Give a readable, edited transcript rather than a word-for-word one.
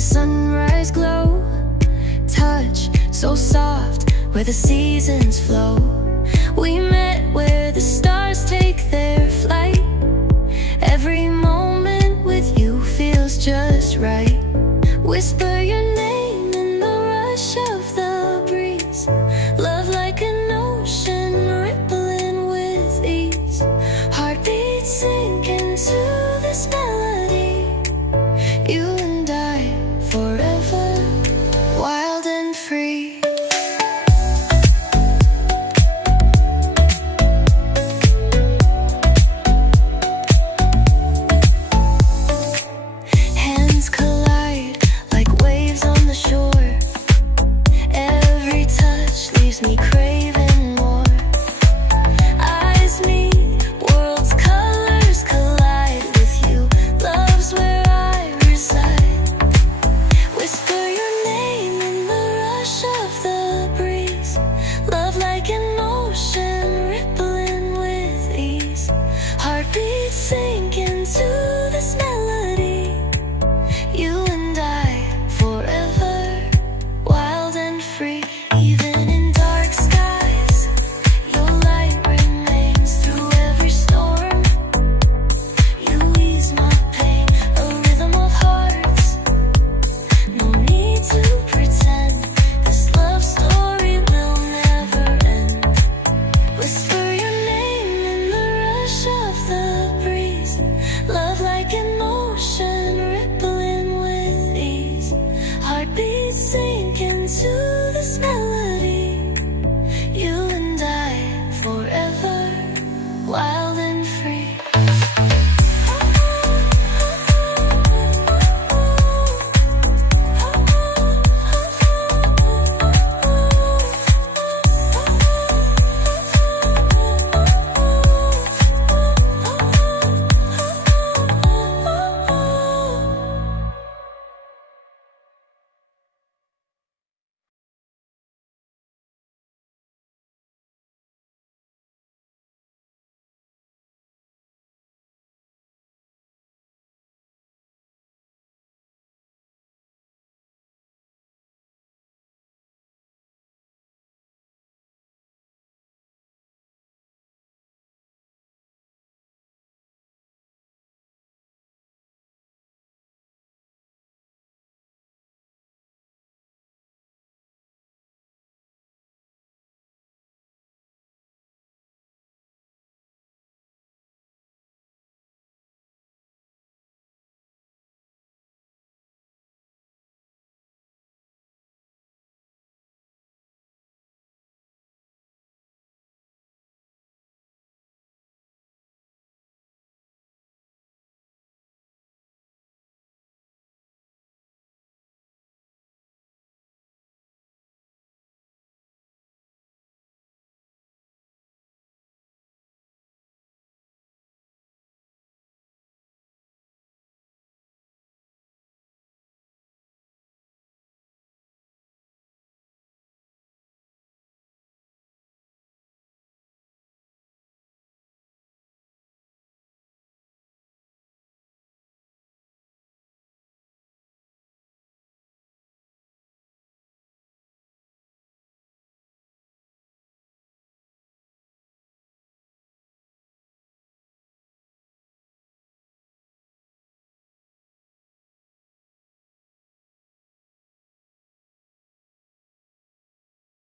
the sunrise glow. Touch so soft where the seasons flow. We met where the stars take their flight. Every moment with you feels just right. Whisper your name in the rush of the breeze. Love like an ocean rippling with ease. Heartbeats sink into this melody. You and I forever, wild and free. Hands collide like waves on the shore. Every touch leaves me